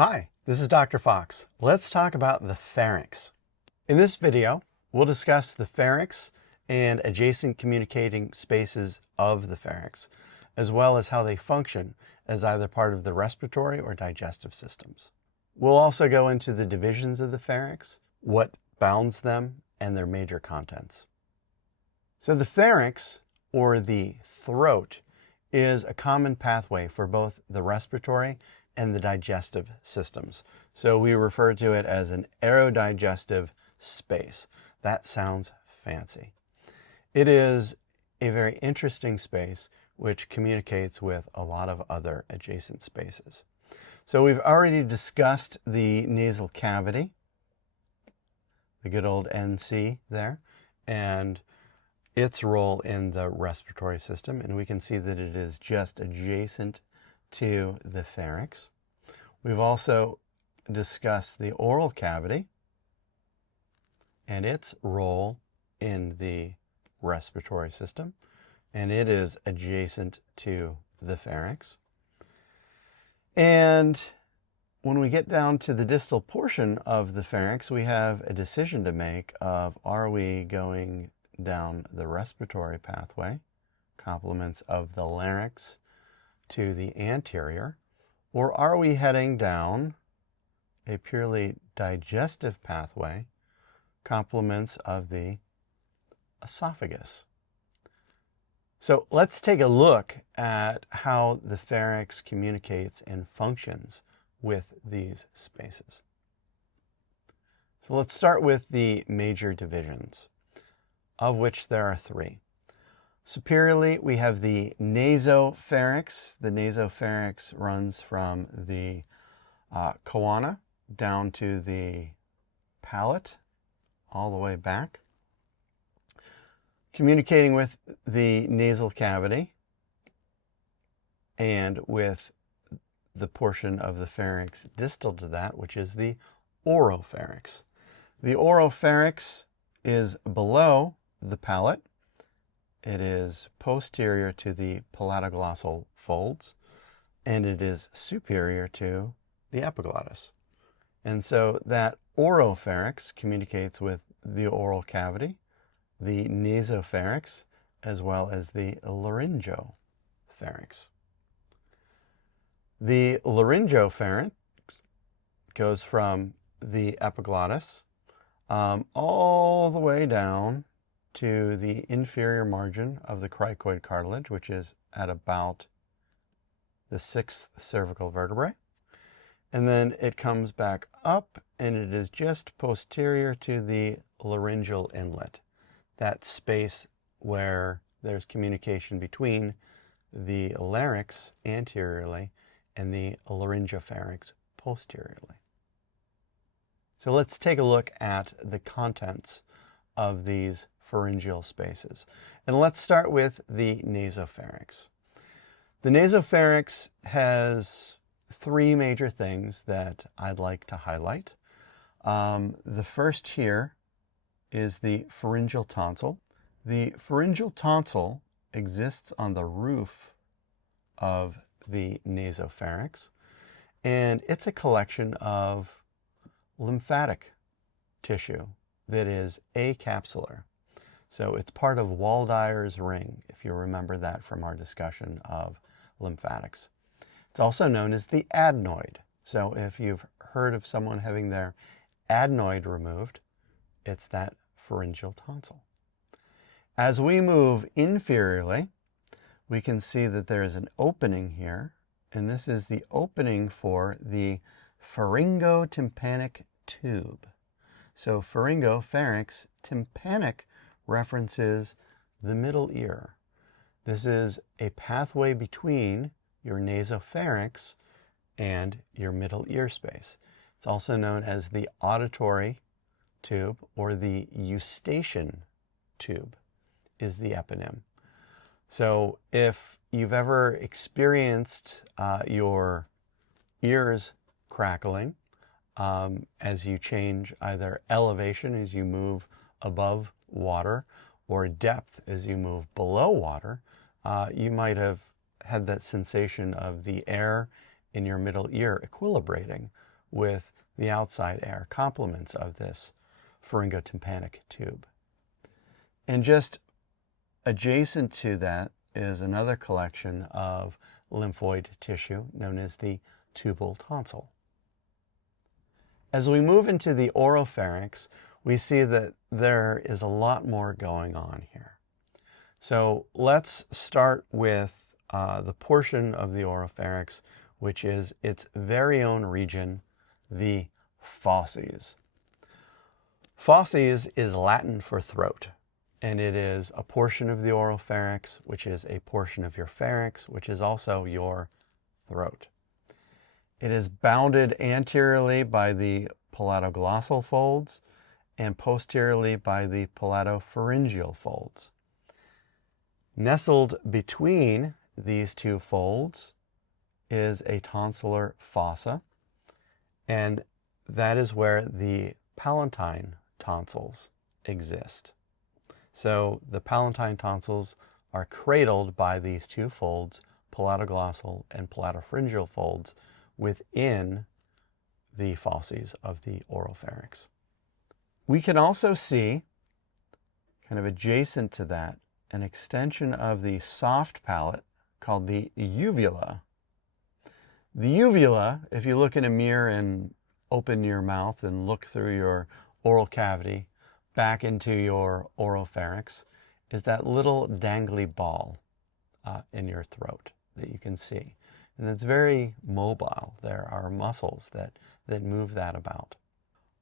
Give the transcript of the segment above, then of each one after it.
Hi, this is Dr. Fox. Let's talk about the pharynx. In this video, we'll discuss the pharynx and adjacent communicating spaces of the pharynx, as well as how they function as either part of the respiratory or digestive systems. We'll also go into the divisions of the pharynx, what bounds them, and their major contents. So the pharynx, or the throat, is a common pathway for both the respiratory and the digestive systems. So we refer to it as an aerodigestive space. That sounds fancy. It is a very interesting space which communicates with a lot of other adjacent spaces. So we've already discussed the nasal cavity, the good old NC there, and its role in the respiratory system, and we can see that it is just adjacent to the pharynx. We've also discussed the oral cavity and its role in the respiratory system, and it is adjacent to the pharynx. And when we get down to the distal portion of the pharynx, we have a decision to make of, are we going down the respiratory pathway, complements of the larynx, to the anterior, or are we heading down a purely digestive pathway, complements of the esophagus? So let's take a look at how the pharynx communicates and functions with these spaces. So let's start with the major divisions, of which there are three. Superiorly, we have the nasopharynx. The nasopharynx runs from the choana down to the palate, all the way back, communicating with the nasal cavity and with the portion of the pharynx distal to that, which is the oropharynx. The oropharynx is below the palate. It is posterior to the palatoglossal folds, and it is superior to the epiglottis. And so that oropharynx communicates with the oral cavity, the nasopharynx, as well as the laryngopharynx. The laryngopharynx goes from the epiglottis all the way down to the inferior margin of the cricoid cartilage, which is at about the 6th cervical vertebrae. And then it comes back up, and it is just posterior to the laryngeal inlet, that space where there's communication between the larynx anteriorly and the laryngopharynx posteriorly. So let's take a look at the contents of these pharyngeal spaces. And let's start with the nasopharynx. The nasopharynx has three major things that I'd like to highlight. The first here is the pharyngeal tonsil. The pharyngeal tonsil exists on the roof of the nasopharynx, and it's a collection of lymphatic tissue that is acapsular. So it's part of Waldeyer's ring, if you remember that from our discussion of lymphatics. It's also known as the adenoid. So if you've heard of someone having their adenoid removed, it's that pharyngeal tonsil. As we move inferiorly, we can see that there is an opening here, and this is the opening for the pharyngotympanic tube. So pharyngopharynx, tympanic references the middle ear. This is a pathway between your nasopharynx and your middle ear space. It's also known as the auditory tube, or the eustachian tube is the eponym. So if you've ever experienced your ears crackling as you change either elevation as you move above water or depth as you move below water, you might have had that sensation of the air in your middle ear equilibrating with the outside air complements of this pharyngotympanic tube. And just adjacent to that is another collection of lymphoid tissue known as the tubal tonsil. As we move into the oropharynx, we see that there is a lot more going on here. So let's start with the portion of the oropharynx which is its very own region, the fauces. Fauces is Latin for throat, and it is a portion of the oropharynx, which is a portion of your pharynx, which is also your throat. It is bounded anteriorly by the palatoglossal folds and posteriorly by the palatopharyngeal folds. Nestled between these two folds is a tonsillar fossa, and that is where the palatine tonsils exist. So the palatine tonsils are cradled by these two folds, palatoglossal and palatopharyngeal folds, within the fauces of the oropharynx. We can also see, kind of adjacent to that, an extension of the soft palate called the uvula. The uvula, if you look in a mirror and open your mouth and look through your oral cavity back into your oropharynx, is that little dangly ball in your throat that you can see. And it's very mobile. There are muscles that move that about.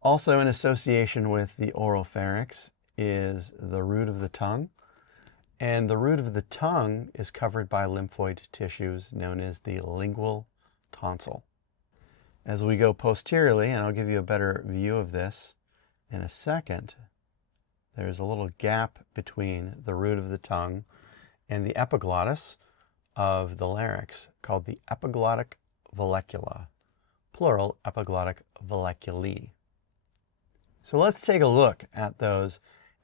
Also in association with the oropharynx is the root of the tongue. And the root of the tongue is covered by lymphoid tissues known as the lingual tonsil. As we go posteriorly, and I'll give you a better view of this in a second, there's a little gap between the root of the tongue and the epiglottis of the larynx called the epiglottic vallecula, plural epiglottic valleculae. So let's take a look at those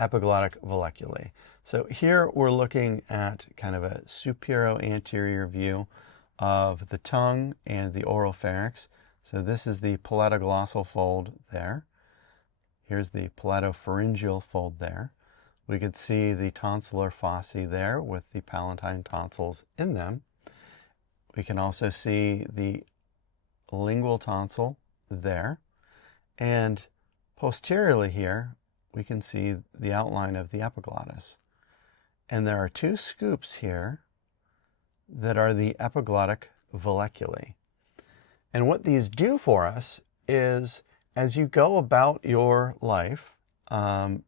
epiglottic valleculae. So here we're looking at kind of a supero-anterior view of the tongue and the oropharynx. So this is the palatoglossal fold there. Here's the palatopharyngeal fold there. We could see the tonsillar fossae there with the palatine tonsils in them. We can also see the lingual tonsil there. And posteriorly here, we can see the outline of the epiglottis. And there are two scoops here that are the epiglottic valleculae. And what these do for us is, as you go about your life,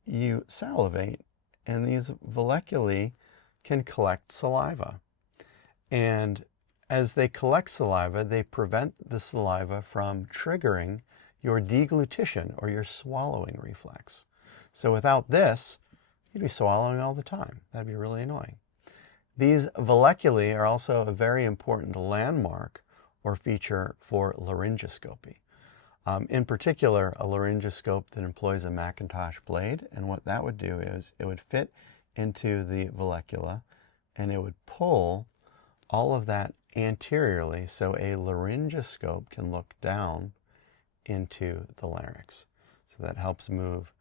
you salivate, and these valleculae can collect saliva. And as they collect saliva, they prevent the saliva from triggering your deglutition or your swallowing reflex. So without this, you'd be swallowing all the time. That'd be really annoying. These valleculae are also a very important landmark or feature for laryngoscopy. In particular, a laryngoscope that employs a Macintosh blade, and what that would do is it would fit into the vallecula and it would pull all of that anteriorly so a laryngoscope can look down into the larynx. So that helps move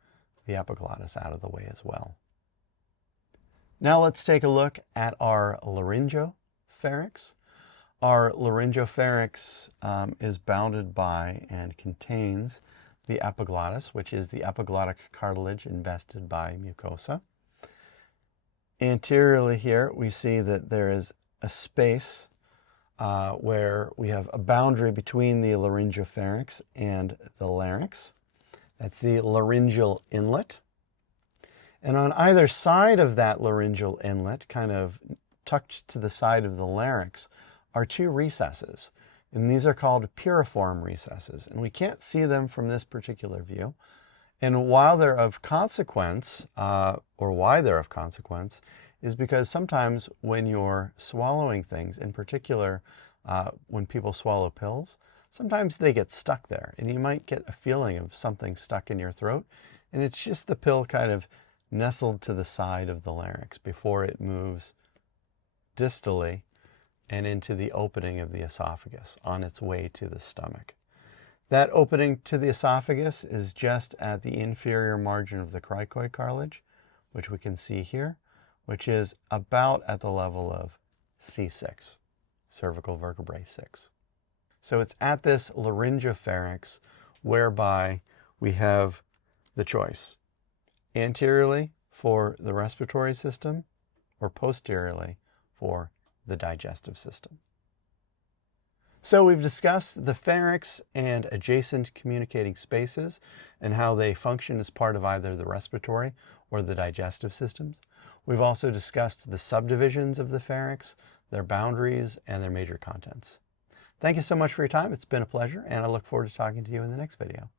the epiglottis out of the way as well. Now let's take a look at our laryngopharynx. Our laryngopharynx is bounded by and contains the epiglottis, which is the epiglottic cartilage invested by mucosa. Anteriorly here, we see that there is a space where we have a boundary between the laryngopharynx and the larynx. That's the laryngeal inlet. And on either side of that laryngeal inlet, kind of tucked to the side of the larynx, are two recesses. And these are called piriform recesses. And we can't see them from this particular view. And while they're of consequence, why they're of consequence, is because sometimes when you're swallowing things, in particular when people swallow pills, sometimes they get stuck there. And you might get a feeling of something stuck in your throat. And it's just the pill kind of nestled to the side of the larynx before it moves distally and into the opening of the esophagus on its way to the stomach. That opening to the esophagus is just at the inferior margin of the cricoid cartilage, which we can see here, which is about at the level of C6, cervical vertebrae 6. So it's at this laryngopharynx whereby we have the choice, anteriorly for the respiratory system or posteriorly for the digestive system. So we've discussed the pharynx and adjacent communicating spaces and how they function as part of either the respiratory or the digestive systems. We've also discussed the subdivisions of the pharynx, their boundaries, and their major contents. Thank you so much for your time. It's been a pleasure, and I look forward to talking to you in the next video.